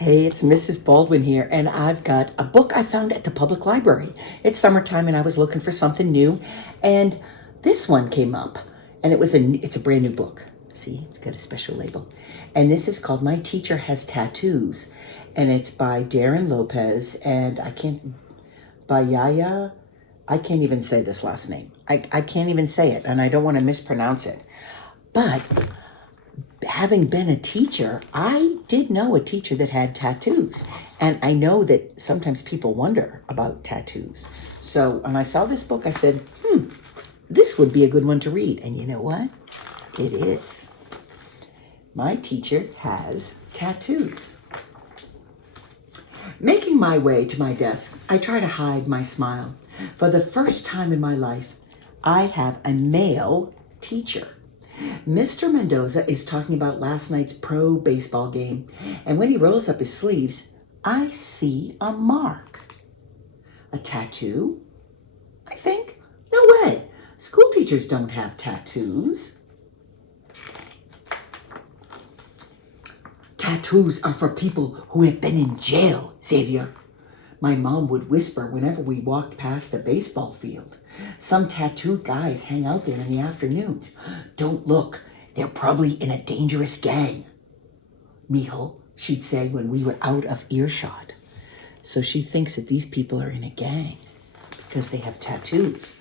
Hey, it's Mrs. Baldwin here, and I've got a book I found at the public library. It's summertime, and I was looking for something new, and this one came up, and it's a brand new book. See, it's got a special label, and this is called "My Teacher Has Tattoos," and it's by Darren Lopez, and by Yaya. I can't even say this last name. I can't even say it, and I don't want to mispronounce it, but having been a teacher, I did know a teacher that had tattoos. And I know that sometimes people wonder about tattoos. So when I saw this book, I said, this would be a good one to read. And you know what? It is. My teacher has tattoos. Making my way to my desk, I try to hide my smile. For the first time in my life, I have a male teacher. Mr. Mendoza is talking about last night's pro baseball game, and when he rolls up his sleeves, I see a mark. A tattoo? I think. No way. School teachers don't have tattoos. Tattoos are for people who have been in jail, Xavier. My mom would whisper whenever we walked past the baseball field. Some tattooed guys hang out there in the afternoons. Don't look, they're probably in a dangerous gang. Mijo, she'd say when we were out of earshot. So she thinks that these people are in a gang because they have tattoos.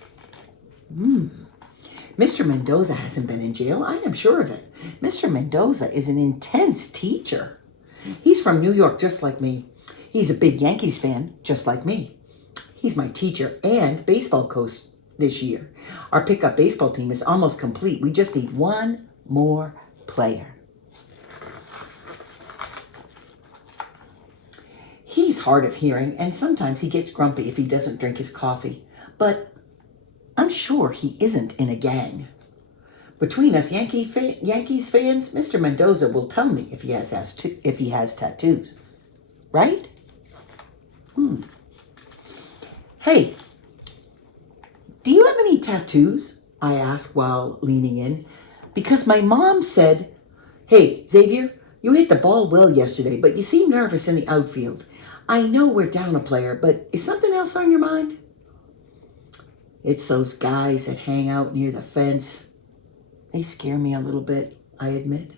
Mr. Mendoza hasn't been in jail, I am sure of it. Mr. Mendoza is an intense teacher. He's from New York just like me. He's a big Yankees fan, just like me. He's my teacher and baseball coach this year. Our pickup baseball team is almost complete. We just need one more player. He's hard of hearing, and sometimes he gets grumpy if he doesn't drink his coffee. But I'm sure he isn't in a gang. Between us Yankees fans, Mr. Mendoza will tell me if he has tattoos. Right? Hey, do you have any tattoos? I asked while leaning in. Because my mom said, hey, Xavier, you hit the ball well yesterday, but you seem nervous in the outfield. I know we're down a player, but is something else on your mind? It's those guys that hang out near the fence. They scare me a little bit, I admit.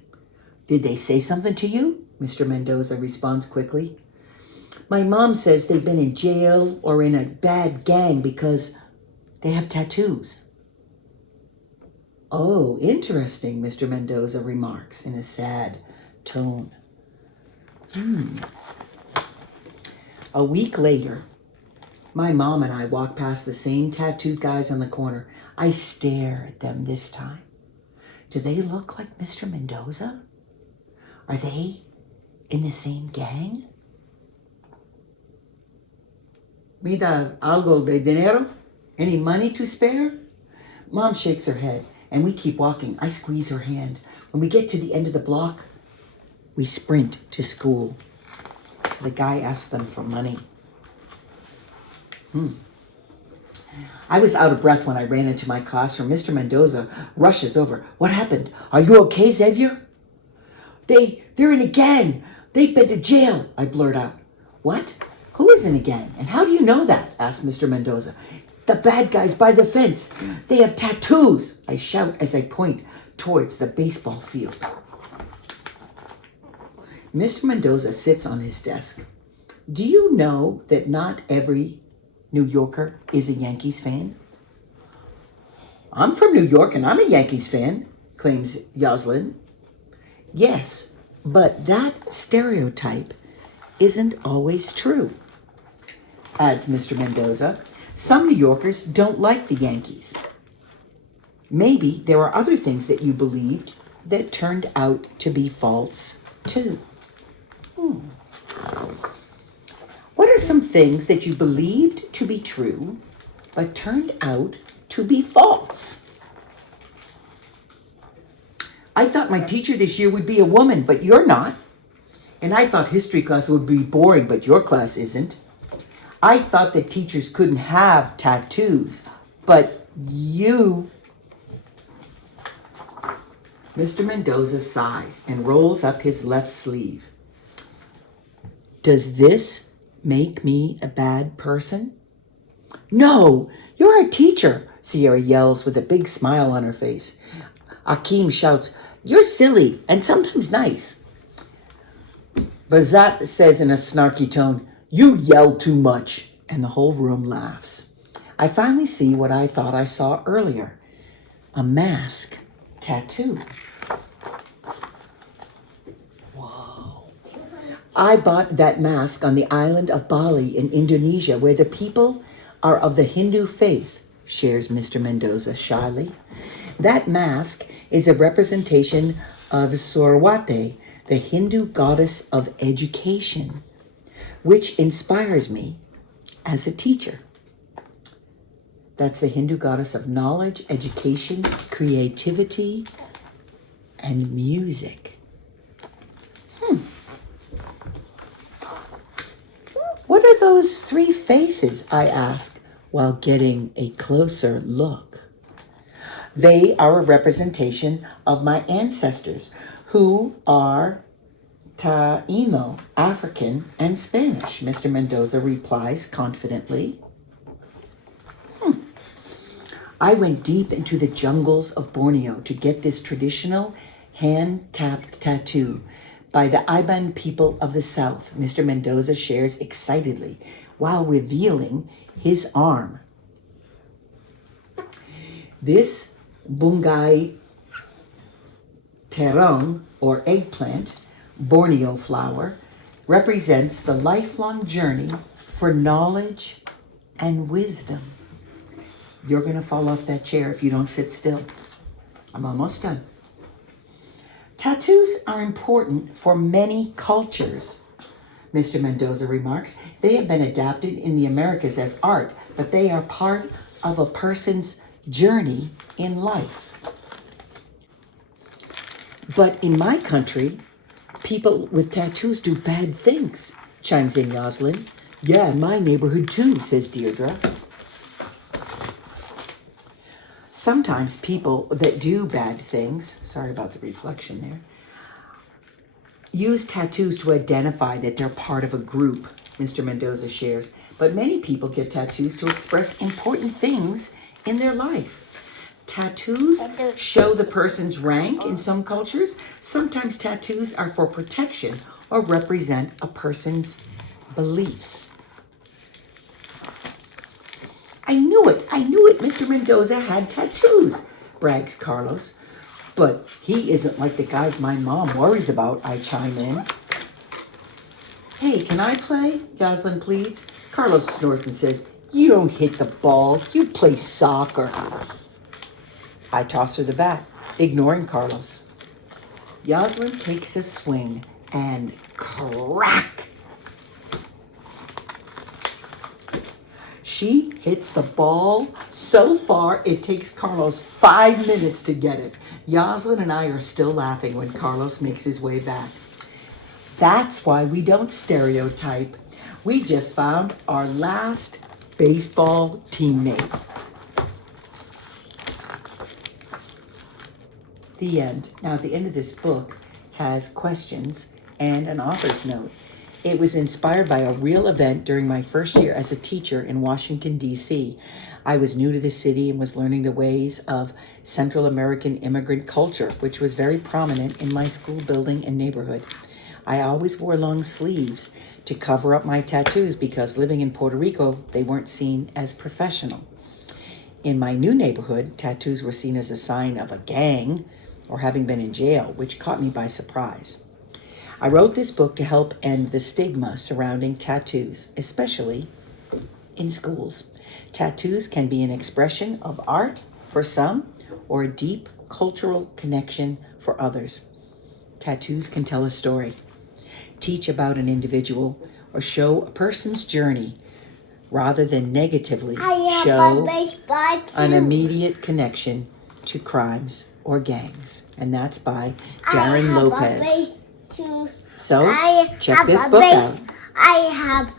Did they say something to you? Mr. Mendoza responds quickly. My mom says they've been in jail or in a bad gang because they have tattoos. Oh, interesting, Mr. Mendoza remarks in a sad tone. A week later, my mom and I walk past the same tattooed guys on the corner. I stare at them this time. Do they look like Mr. Mendoza? Are they in the same gang? Mida algo de dinero? Any money to spare? Mom shakes her head, and we keep walking. I squeeze her hand. When we get to the end of the block, we sprint to school. So the guy asks them for money. I was out of breath when I ran into my classroom. Mr. Mendoza rushes over. What happened? Are you okay, Xavier? They're in a gang. They've been to jail, I blurt out. What? Who is in a gang? And how do you know that? Asked Mr. Mendoza. The bad guys by the fence. They have tattoos, I shout as I point towards the baseball field. Mr. Mendoza sits on his desk. Do you know that not every New Yorker is a Yankees fan? I'm from New York and I'm a Yankees fan, claims Yoslin. Yes, but that stereotype isn't always true, adds Mr. Mendoza. Some New Yorkers don't like the Yankees. Maybe there are other things that you believed that turned out to be false, too. What are some things that you believed to be true, but turned out to be false? I thought my teacher this year would be a woman, but you're not. And I thought history class would be boring, but your class isn't. I thought that teachers couldn't have tattoos, but you... Mr. Mendoza sighs and rolls up his left sleeve. Does this make me a bad person? No, you're a teacher, Sierra yells with a big smile on her face. Akeem shouts, you're silly and sometimes nice. Bazat says in a snarky tone, you yell too much, and the whole room laughs. I finally see what I thought I saw earlier, a mask tattoo. Whoa. I bought that mask on the island of Bali in Indonesia, where the people are of the Hindu faith, shares Mr. Mendoza shyly. That mask is a representation of Saraswati, the Hindu goddess of education, which inspires me as a teacher. That's the Hindu goddess of knowledge, education, creativity, and music. What are those three faces? I ask while getting a closer look. They are a representation of my ancestors, who are Taino, African, and Spanish, Mr. Mendoza replies confidently. I went deep into the jungles of Borneo to get this traditional hand-tapped tattoo by the Iban people of the south, Mr. Mendoza shares excitedly while revealing his arm. This bungai terong, or eggplant, Borneo flower, represents the lifelong journey for knowledge and wisdom. You're going to fall off that chair if you don't sit still. I'm almost done. Tattoos are important for many cultures, Mr. Mendoza remarks. They have been adapted in the Americas as art, but they are part of a person's journey in life. But in my country, people with tattoos do bad things, chimes in Yoslin. Yeah, in my neighborhood too, says Deirdre. Sometimes people that do bad things, sorry about the reflection there, use tattoos to identify that they're part of a group, Mr. Mendoza shares. But many people get tattoos to express important things in their life. Tattoos show the person's rank in some cultures. Sometimes tattoos are for protection or represent a person's beliefs. I knew it, Mr. Mendoza had tattoos, brags Carlos. But he isn't like the guys my mom worries about, I chime in. Hey, can I play? Yoslin pleads. Carlos snorts and says, you don't hit the ball, you play soccer. I toss her the bat, ignoring Carlos. Yoslin takes a swing and crack! She hits the ball so far it takes Carlos 5 minutes to get it. Yoslin and I are still laughing when Carlos makes his way back. That's why we don't stereotype. We just found our last baseball teammate. The end. Now, the end of this book has questions and an author's note. It was inspired by a real event during my first year as a teacher in Washington, D.C. I was new to the city and was learning the ways of Central American immigrant culture, which was very prominent in my school building and neighborhood. I always wore long sleeves to cover up my tattoos because living in Puerto Rico, they weren't seen as professional. In my new neighborhood, tattoos were seen as a sign of a gang or having been in jail, which caught me by surprise. I wrote this book to help end the stigma surrounding tattoos, especially in schools. Tattoos can be an expression of art for some or a deep cultural connection for others. Tattoos can tell a story, teach about an individual, or show a person's journey rather than negatively show an immediate connection to crimes or gangs. And that's by Darren Lopez. So, check this book out. I have